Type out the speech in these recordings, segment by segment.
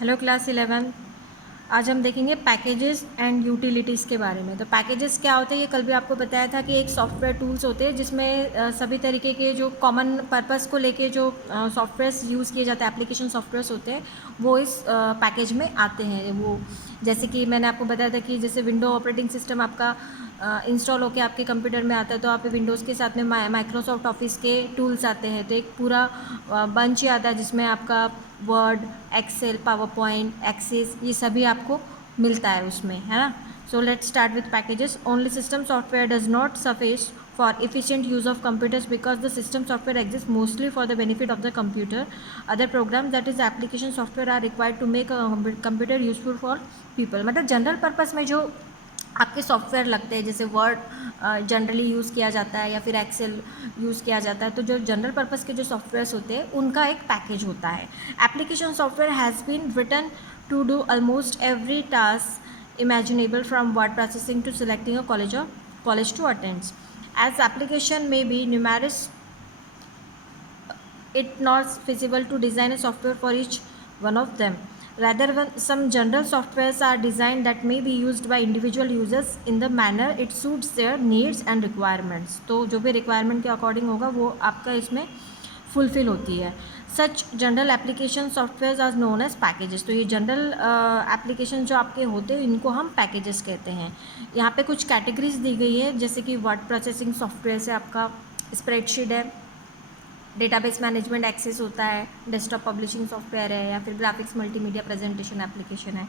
Hello class 11। आज हम देखेंगे पैकेजेस एंड यूटिलिटीज़ के बारे में। तो पैकेजेस क्या होते हैं ये कल भी आपको बताया था कि एक सॉफ्टवेयर टूल्स होते हैं जिसमें सभी तरीके के जो कॉमन पर्पस को लेके जो सॉफ्टवेयर्स यूज़ किए जाते हैं, एप्लीकेशन सॉफ्टवेयर्स होते हैं, वो इस पैकेज में आते हैं। वो जैसे कि मैंने आपको बताया था कि जैसे विंडो ऑपरेटिंग सिस्टम आपका इंस्टॉल होकर आपके कंप्यूटर में आता है, तो आप विंडोज़ के साथ में माइक्रोसॉफ्ट ऑफिस के टूल्स आते हैं। तो एक पूरा बंच ही आता है जिसमें आपका Word, Excel, PowerPoint, Access, ये सभी आपको मिलता है उसमें, है ना। So let's start with packages. Only system software does not suffice for efficient use of computers because the system software exists mostly for the benefit of the computer. Other programs, that is application software, are required to make a computer useful for people. मतलब general purpose में जो आपके software लगते हैं, जैसे word generally use किया जाता है या फिर एक्सेल यूज़ किया जाता है, तो जो जनरल पर्पस के जो सॉफ्टवेयर्स होते हैं उनका एक पैकेज होता है। Application software has been written to do almost every task imaginable from word processing to selecting a college to attend. As application may be numerous, it not feasible to design a software for each one of them. Rather, some general softwares are designed that may be used by individual users in the manner it suits their needs and requirements. तो जो भी requirement के according होगा वो आपका इसमें fulfil होती है। Such general application software are known as packages. तो ये जनरल एप्लीकेशन जो आपके होते हैं इनको हम पैकेजेस कहते हैं। यहाँ पे कुछ कैटेगरीज दी गई है, जैसे कि वर्ड प्रोसेसिंग सॉफ्टवेयर से आपका स्प्रेडशीट है, डेटाबेस मैनेजमेंट एक्सेस होता है, डेस्कटॉप पब्लिशिंग सॉफ्टवेयर है, या फिर ग्राफिक्स मल्टीमीडिया प्रेजेंटेशन एप्लीकेशन है।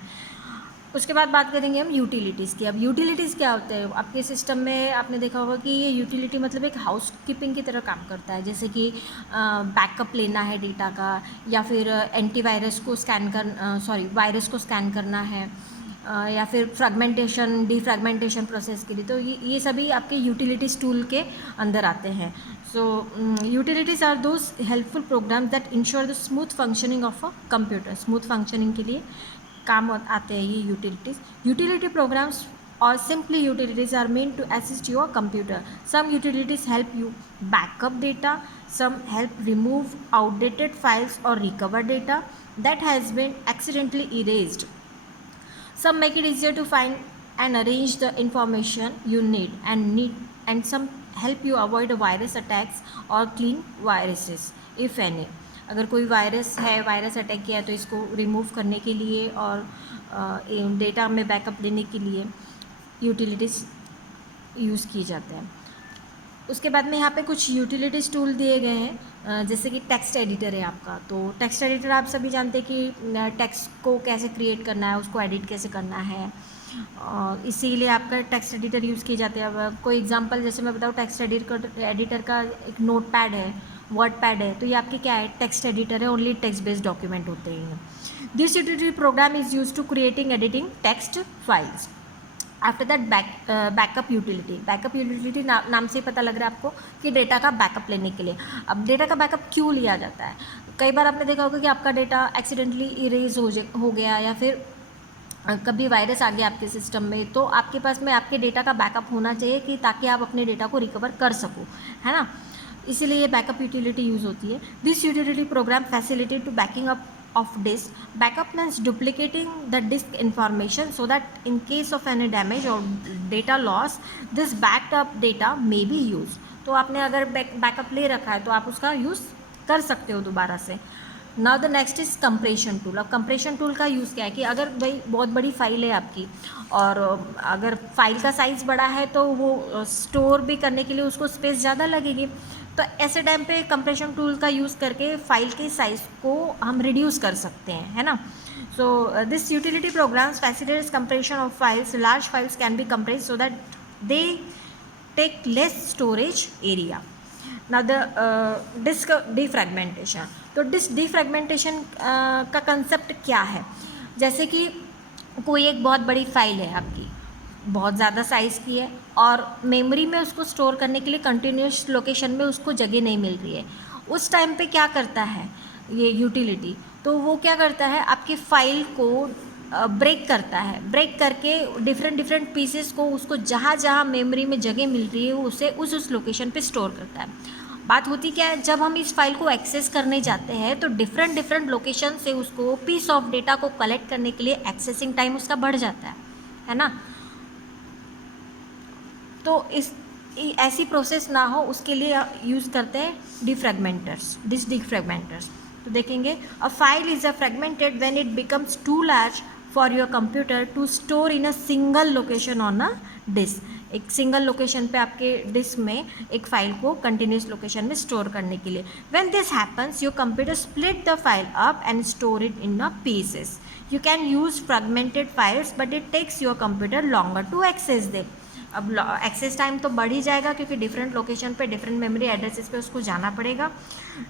उसके बाद बात करेंगे हम यूटिलिटीज़ की। अब यूटिलिटीज़ क्या होते हैं आपके सिस्टम में, आपने देखा होगा कि ये यूटिलिटी मतलब एक हाउस कीपिंग की तरह काम करता है। जैसे कि बैकअप लेना है डेटा का, या फिर एंटीवायरस को वायरस को स्कैन करना है, या फिर फ्रेगमेंटेशन डिफ्रेगमेंटेशन प्रोसेस के लिए। तो ये सभी आपके यूटिलिटीज़ टूल के अंदर आते हैं। So utilities are those helpful programs that ensure the smooth functioning of a computer. Smooth functioning के लिए काम आते हैं ये यूटिलिटीज़। यूटिलिटी प्रोग्राम्स और simply utilities are meant to assist your computer. Some utilities help you backup data, some help remove outdated files or recover data that has been accidentally erased. Some make it easier to find and arrange the information you need, and some help you avoid virus attacks or clean viruses if any. अगर कोई virus है, virus attack किया है, तो इसको remove करने के लिए और डेटा में बैकअप लेने के लिए यूटिलिटीज़ यूज़ की जाते हैं। उसके बाद में यहाँ पे कुछ यूटिलिटीज़ टूल दिए गए हैं, जैसे कि टेक्स्ट एडिटर है आपका। तो टेक्स्ट एडिटर आप सभी जानते हैं कि टेक्स्ट को कैसे क्रिएट करना है, उसको एडिट कैसे करना है, इसीलिए आपका टेक्स्ट एडिटर यूज़ किए जाते हैं। अब कोई एग्जांपल जैसे मैं बताऊँ, टेक्स्ट एडिटर का एक नोट पैड है, वर्ड पैड है, तो ये आपके क्या है, टेक्स्ट एडिटर है। ओनली टेक्स्ट बेस्ड डॉक्यूमेंट होते हैं। This utility program is use to creating editing text files. After that backup utility. Backup utility नाम से ही पता लग रहा है आपको कि डेटा का बैकअप लेने के लिए। अब डेटा का बैकअप क्यों लिया जाता है? कई बार आपने देखा होगा कि आपका डेटा एक्सीडेंटली इरेज हो गया, या फिर कभी वायरस आ गया आपके सिस्टम में, तो आपके पास में आपके डेटा का बैकअप होना चाहिए कि ताकि आप अपने डेटा को रिकवर कर सको, है ना। इसीलिए ये बैकअप यूटिलिटी यूज़ होती है। This utility program facilitate to backing up of disk. Backup means duplicating the disk information so that in case of any damage or data loss, this backed up data may be used. तो आपने अगर backup ले रखा है तो आप उसका use कर सकते हो दोबारा से। Now the next is compression tool. अब कंप्रेशन टूल का यूज़ क्या है कि अगर भाई बहुत बड़ी फाइल है आपकी, और अगर फाइल का साइज़ बड़ा है तो वो स्टोर भी करने के लिए उसको स्पेस ज़्यादा लगेगी। तो ऐसे टाइम पे कंप्रेशन टूल का यूज़ करके फाइल के साइज़ को हम रिड्यूस कर सकते हैं, है ना। So this utility programs facilitates compression of files. Large files can be compressed so that they take less storage area. Now the disk defragmentation. तो डिस्क डिफ्रेगमेंटेशन का कंसेप्ट क्या है? जैसे कि कोई एक बहुत बड़ी फाइल है आपकी, बहुत ज़्यादा साइज़ की है, और मेमोरी में उसको स्टोर करने के लिए कंटिन्यूस लोकेशन में उसको जगह नहीं मिल रही है। उस टाइम पे क्या करता है ये यूटिलिटी? तो वो क्या करता है, आपकी फ़ाइल को ब्रेक करता है। ब्रेक करके डिफरेंट पीसेस को, उसको जहाँ जहाँ मेमोरी में जगह मिल रही है उसे उस लोकेशन पे स्टोर करता है। बात होती क्या है, जब हम इस फाइल को एक्सेस करने जाते हैं तो डिफरेंट लोकेशन से उसको पीस ऑफ डेटा को कलेक्ट करने के लिए एक्सेसिंग टाइम उसका बढ़ जाता है ना। तो ऐसी प्रोसेस ना हो उसके लिए यूज़ करते हैं डिफ्रेगमेंटर्स, डिफ्रेगमेंटर्स। तो देखेंगे, a file is a fragmented when it becomes too large for your computer to store in a single location on a disk. एक सिंगल लोकेशन पे आपके डिस्क में एक फाइल को कंटिन्यूस लोकेशन में स्टोर करने के लिए। When this happens your computer split the file up and store it in a pieces. You can use fragmented files but it takes your computer longer to access them. अब access time तो बढ़ ही जाएगा क्योंकि different location पे different memory addresses पे उसको जाना पड़ेगा।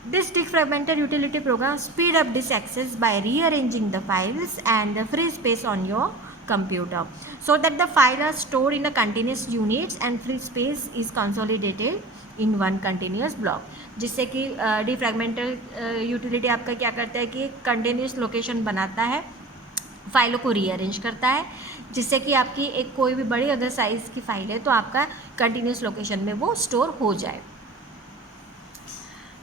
This defragmenter utility program speed up this access by rearranging the files and the free space on your computer so that the file are stored in a continuous units and free space is consolidated in one continuous block। जिससे कि defragmenter utility आपका क्या करता है कि continuous location बनाता है, फाइलों को रीअरेंज करता है, जिससे कि आपकी एक कोई भी बड़ी अगर साइज़ की फाइल है तो आपका कंटिन्यूस लोकेशन में वो स्टोर हो जाए।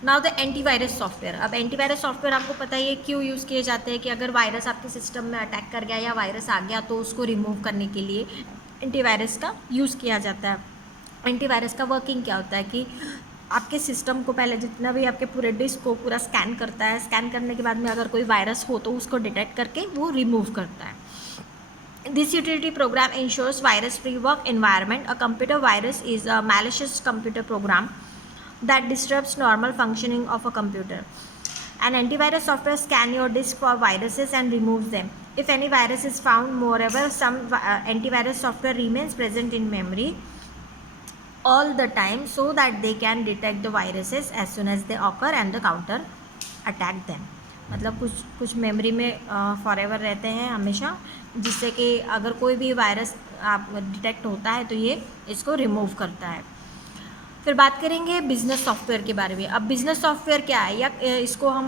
Now the antivirus software. अब एंटीवायरस सॉफ्टवेयर आपको पता ही है क्यों यूज़ किए जाते हैं कि अगर वायरस आपके सिस्टम में अटैक कर गया या वायरस आ गया तो उसको रिमूव करने के लिए एंटीवायरस का यूज़ किया जाता है। एंटीवायरस का वर्किंग क्या होता है कि आपके सिस्टम को पहले जितना भी आपके पूरे डिस्क को पूरा स्कैन करता है, स्कैन करने के बाद में अगर कोई वायरस हो तो उसको डिटेक्ट करके वो रिमूव करता है। This utility program ensures virus free work environment. A computer virus is a malicious computer program that disrupts normal functioning of a computer. An antivirus software scan your disk for viruses and removes them. If any virus is found, moreover, some antivirus software remains present in memory all the time so that they can detect the viruses as soon as they occur and the counter attack them. मतलब कुछ memory में forever रहते हैं हमेशा, जिससे कि अगर कोई भी वायरस आप डिटेक्ट होता है तो ये इसको रिमूव करता है। फिर बात करेंगे बिज़नेस सॉफ्टवेयर के बारे में। अब बिज़नेस सॉफ्टवेयर क्या है, या इसको हम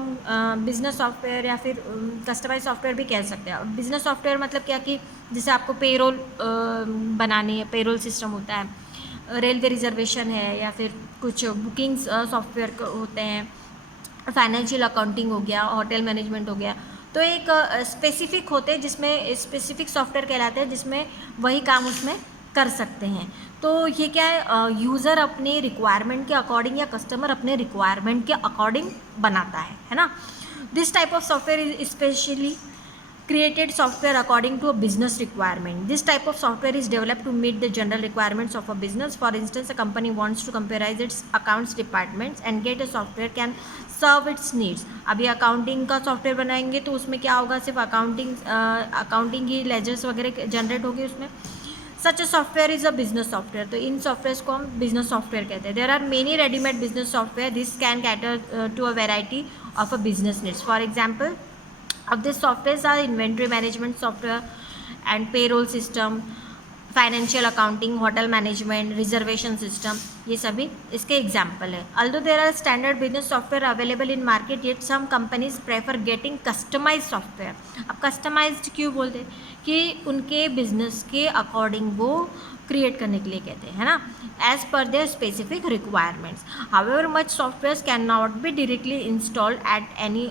बिज़नेस सॉफ्टवेयर या फिर कस्टमाइज सॉफ्टवेयर भी कह सकते हैं। बिज़नेस सॉफ्टवेयर मतलब क्या कि जैसे आपको पेरोल बनानी है, पेरोल सिस्टम होता है, रेलवे रिजर्वेशन है, या फिर कुछ बुकिंग्स सॉफ्टवेयर होते हैं, फाइनेंशियल अकाउंटिंग हो गया, होटल मैनेजमेंट हो गया। तो एक स्पेसिफिक होते हैं जिसमें स्पेसिफिक सॉफ्टवेयर कहलाते हैं जिसमें वही काम उसमें कर सकते हैं। तो ये क्या है, यूज़र अपने रिक्वायरमेंट के अकॉर्डिंग या कस्टमर अपने रिक्वायरमेंट के अकॉर्डिंग बनाता है ना। This type of software is specially created software according to a business requirement. This type of software is developed to meet the general requirements of a business. For instance, a company wants to comparize its accounts departments and get a software can serve its needs. अभी accounting का software बनाएंगे तो उसमें क्या होगा, सिर्फ accounting की ledgers वगैरह जनरेट होगी उसमें। Such a software is a business software. तो इन सॉफ्टवेयर को हम बिजनेस सॉफ्टवेयर कहते हैं। There are many readymade business software this can cater to a variety of a business needs. For example of these softwares are inventory management software and payroll system, financial accounting, hotel management, reservation system, ये सभी इसके example है। although there are standard business software available in market yet some companies prefer getting customized software। अब customized क्यों बोलते हैं कि उनके बिजनेस के अकॉर्डिंग वो क्रिएट करने के लिए कहते हैं, है ना, as per their specific requirements. However, much softwares cannot be directly installed at any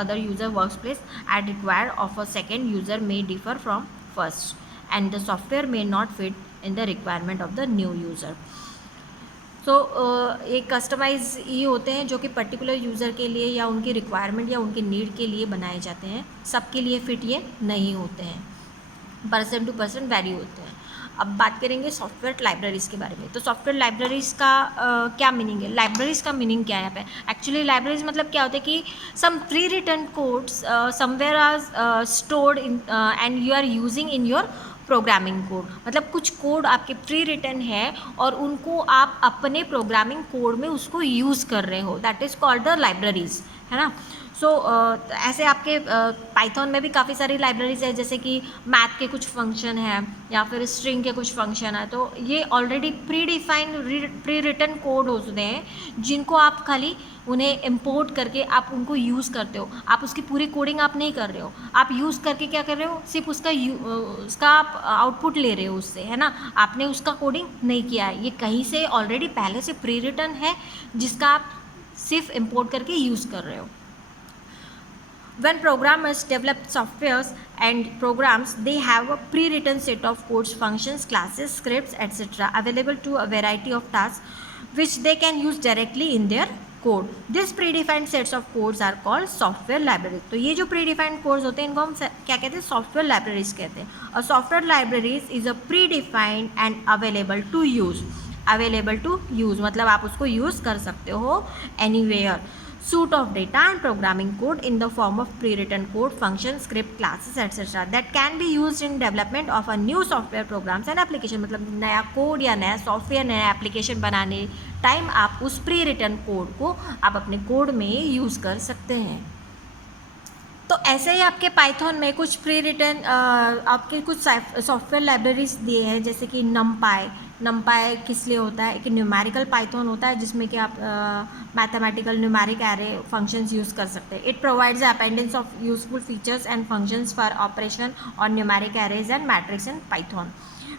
other user workspace and required of a second user may differ from first, and the software may not fit in the requirement of the new user. तो ये customise ये होते हैं जो कि particular user के लिए या उनकी रिक्वायरमेंट या उनके नीड के लिए बनाए जाते हैं। सबके लिए फिट ये नहीं होते हैं, पर्सन टू पर्सन वैरी होते हैं। अब बात करेंगे सॉफ्टवेयर लाइब्रेरीज़ के बारे में। तो सॉफ्टवेयर लाइब्रेरीज़ का क्या मीनिंग है, लाइब्रेरीज़ का मीनिंग क्या है यहाँ पे। एक्चुअली लाइब्रेरीज मतलब क्या होता है कि some pre written codes somewhere are stored in and you are using in your programming code. मतलब कुछ कोड आपके प्री रिटन है और उनको आप अपने प्रोग्रामिंग कोड में उसको यूज़ कर रहे हो, that is called the libraries, है ना। सो ऐसे आपके पाइथन में भी काफ़ी सारी लाइब्रेरीज है, जैसे कि मैथ के कुछ फंक्शन है या फिर स्ट्रिंग के कुछ फंक्शन है। तो ये already predefined pre written code होते हैं जिनको आप खाली उन्हें इंपोर्ट करके आप उनको यूज़ करते हो। आप उसकी पूरी कोडिंग आप नहीं कर रहे हो, आप यूज़ करके क्या कर रहे हो, सिर्फ उसका आप आउटपुट ले रहे हो उससे, है ना। आपने उसका कोडिंग नहीं किया है, ये कहीं से ऑलरेडी पहले से प्री रिटन है जिसका आप सिर्फ इम्पोर्ट करके यूज़ कर रहे हो. When programmers develop softwares and programs, they have a pre-written set of codes, functions, classes, scripts, etc. available to a variety of tasks which they can use directly in their code. These predefined sets of codes are called software libraries. तो ये जो predefined codes होते हैं इनको हम क्या कहते हैं? Software libraries कहते हैं. A software libraries is a predefined and available to use. Available to use मतलब आप उसको use कर सकते हो anywhere. Suite of data and programming code in the form of pre-written code, functions, script, classes, etc. that can be used in development of a new software programs and application. मतलब नया code या नया software नया application बनाने time आप उस pre written code को आप अपने कोड में यूज़ कर सकते हैं. तो ऐसे ही आपके पाइथन में कुछ प्री रिटन आपके कुछ सॉफ्टवेयर लाइब्रेरीज दिए हैं, जैसे कि नमपाई किस लिए होता है? एक न्यूमेरिकल पाइथन होता है जिसमें कि आप mathematical numeric array functions use कर सकते हैं. It provides abundance of useful features and functions for operation और numeric arrays and matrix in Python.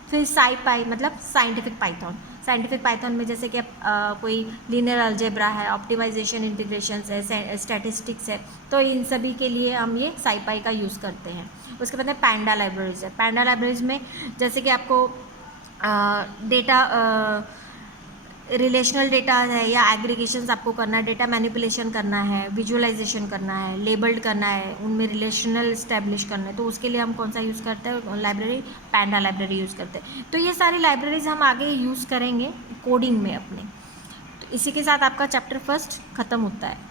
फिर साईपाई मतलब साइंटिफिक पाइथन. साइंटिफिक पाइथन में जैसे कि कोई लीनियर अलजेब्रा है, ऑप्टिमाइजेशन इंटीग्रेशंस है, स्टैटिस्टिक्स है, तो इन सभी के लिए हम ये साईपाई का यूज़ करते हैं. उसके बाद में पैंडा लाइब्रेरीज है. पैंडा लाइब्रेरीज में जैसे कि आपको डेटा रिलेशनल डेटा है या एग्रीगेशंस आपको करना है, डेटा मैनिपुलेशन करना है, विजुअलाइजेशन करना है, लेबल्ड करना है, उनमें रिलेशनल इस्टेब्लिश करना है, तो उसके लिए हम कौन सा यूज़ करते हैं? लाइब्रेरी पैंडा लाइब्रेरी यूज़ करते हैं. तो ये सारी लाइब्रेरीज हम आगे यूज़ करेंगे कोडिंग में अपने. तो इसी के साथ आपका चैप्टर फर्स्ट ख़त्म होता है.